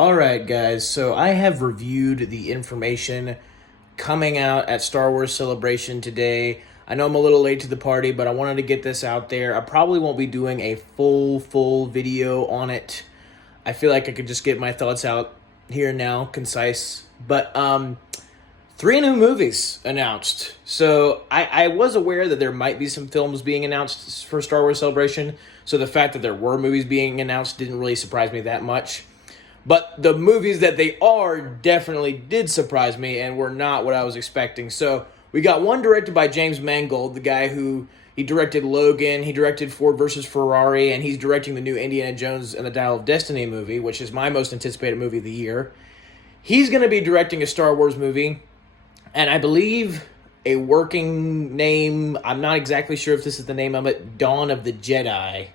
Alright, guys, so I have reviewed the information coming out at Star Wars Celebration today. I know I'm a little late to the party, but I wanted to get this out there. I probably won't be doing a full video on it. I feel like I could just get my thoughts out here and now, concise. But, three new movies announced. So I was aware that there might be some films being announced for Star Wars Celebration. So the fact that there were movies being announced didn't really surprise me that much. But the movies that they are definitely did surprise me and were not what I was expecting. So we got one directed by James Mangold, the guy who he directed Logan, he directed Ford versus Ferrari, and he's directing the new Indiana Jones and the Dial of Destiny movie, which is my most anticipated movie of the year. He's going to be directing a Star Wars movie, and I believe a working name, I'm not exactly sure if this is the name of it, Dawn of the Jedi.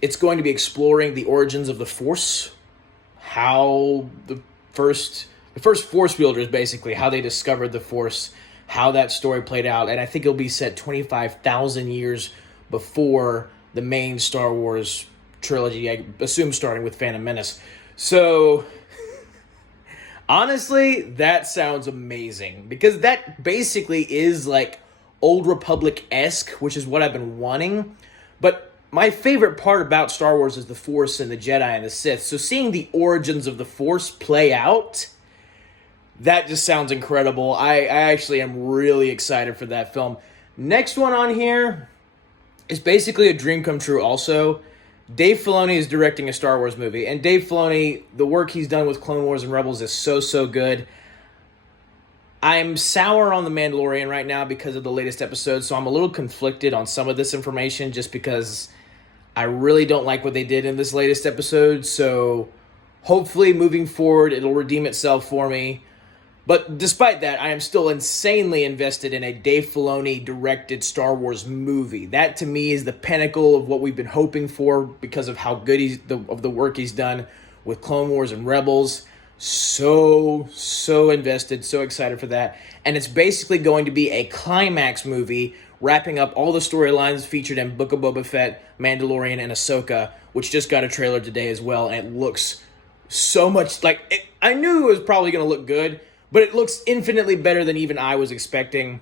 It's going to be exploring the origins of the Force, how the first Force wielders, basically, how they discovered the Force, how that story played out, and I think it'll be set 25,000 years before the main Star Wars trilogy, I assume starting with Phantom Menace. So, honestly, that sounds amazing, because that basically is like Old Republic-esque, which is what I've been wanting, but my favorite part about Star Wars is the Force and the Jedi and the Sith. So seeing the origins of the Force play out, that just sounds incredible. I actually am really excited for that film. Next one on here is basically a dream come true also. Dave Filoni is directing a Star Wars movie. And Dave Filoni, the work he's done with Clone Wars and Rebels is so good. I'm sour on The Mandalorian right now because of the latest episode, so I'm a little conflicted on some of this information just because I really don't like what they did in this latest episode, so hopefully moving forward it'll redeem itself for me. But despite that, I am still insanely invested in a Dave Filoni directed Star Wars movie. That to me is the pinnacle of what we've been hoping for because of how good of the work he's done with Clone Wars and Rebels. So invested, so excited for that. And it's basically going to be a climax movie wrapping up all the storylines featured in Book of Boba Fett, Mandalorian, and Ahsoka, which just got a trailer today as well, and it looks so much like it. I knew it was probably going to look good, but it looks infinitely better than even I was expecting.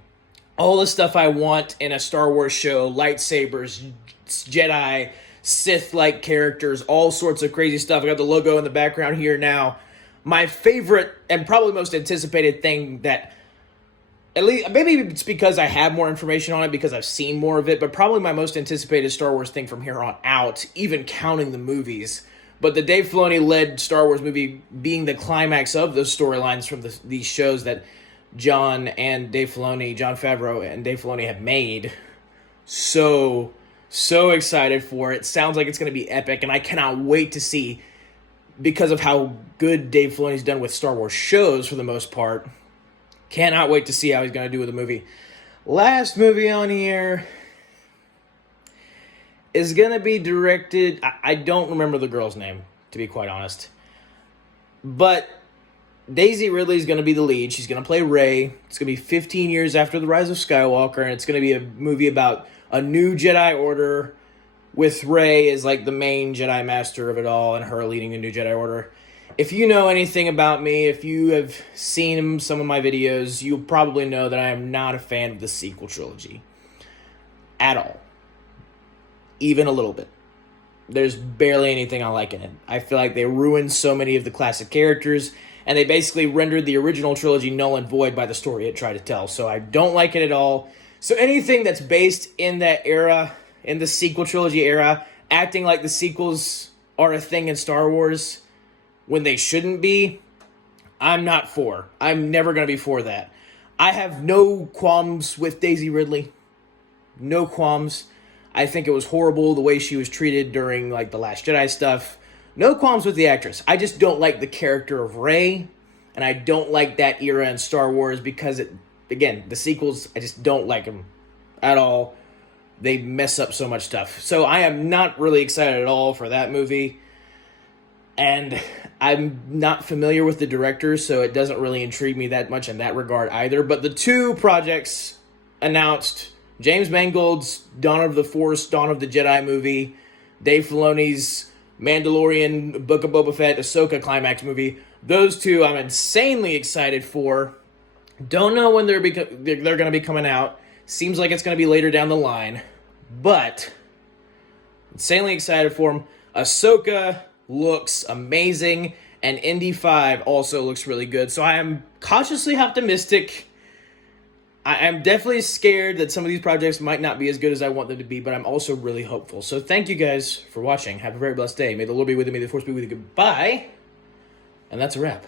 All the stuff I want in a Star Wars show, lightsabers, Jedi, Sith-like characters, all sorts of crazy stuff. I got the logo in the background here now. My favorite and probably most anticipated thing that, at least, maybe it's because I have more information on it because I've seen more of it, but probably my most anticipated Star Wars thing from here on out, even counting the movies. But the Dave Filoni-led Star Wars movie being the climax of those storylines from these shows that Jon Favreau and Dave Filoni have made. So excited for it. Sounds like it's going to be epic, and I cannot wait to see, because of how good Dave Filoni's done with Star Wars shows for the most part. Cannot wait to see how he's going to do with the movie. Last movie on here is going to be directed... I don't remember the girl's name, to be quite honest. But Daisy Ridley is going to be the lead. She's going to play Rey. It's going to be 15 years after the Rise of Skywalker, and it's going to be a movie about a new Jedi Order with Rey as like the main Jedi Master of it all and her leading the new Jedi Order. If you know anything about me, if you have seen some of my videos, you'll probably know that I am not a fan of the sequel trilogy. At all. Even a little bit. There's barely anything I like in it. I feel like they ruined so many of the classic characters, and they basically rendered the original trilogy null and void by the story it tried to tell. So I don't like it at all. So anything that's based in that era, in the sequel trilogy era, acting like the sequels are a thing in Star Wars when they shouldn't be, I'm not for. I'm never going to be for that. I have no qualms with Daisy Ridley. No qualms. I think it was horrible the way she was treated during like the Last Jedi stuff. No qualms with the actress. I just don't like the character of Rey, and I don't like that era in Star Wars because, again, the sequels, I just don't like them at all. They mess up so much stuff. So I am not really excited at all for that movie. And I'm not familiar with the director, so it doesn't really intrigue me that much in that regard either. But the two projects announced, James Mangold's Dawn of the Force, Dawn of the Jedi movie, Dave Filoni's Mandalorian, Book of Boba Fett, Ahsoka climax movie. Those two I'm insanely excited for. Don't know when they're going to be coming out. Seems like it's going to be later down the line. But insanely excited for them. Ahsoka looks amazing. And Indy 5 also looks really good. So I am cautiously optimistic. I am definitely scared that some of these projects might not be as good as I want them to be, but I'm also really hopeful. So thank you guys for watching. Have a very blessed day. May the Lord be with you. May the Force be with you. Goodbye. And that's a wrap.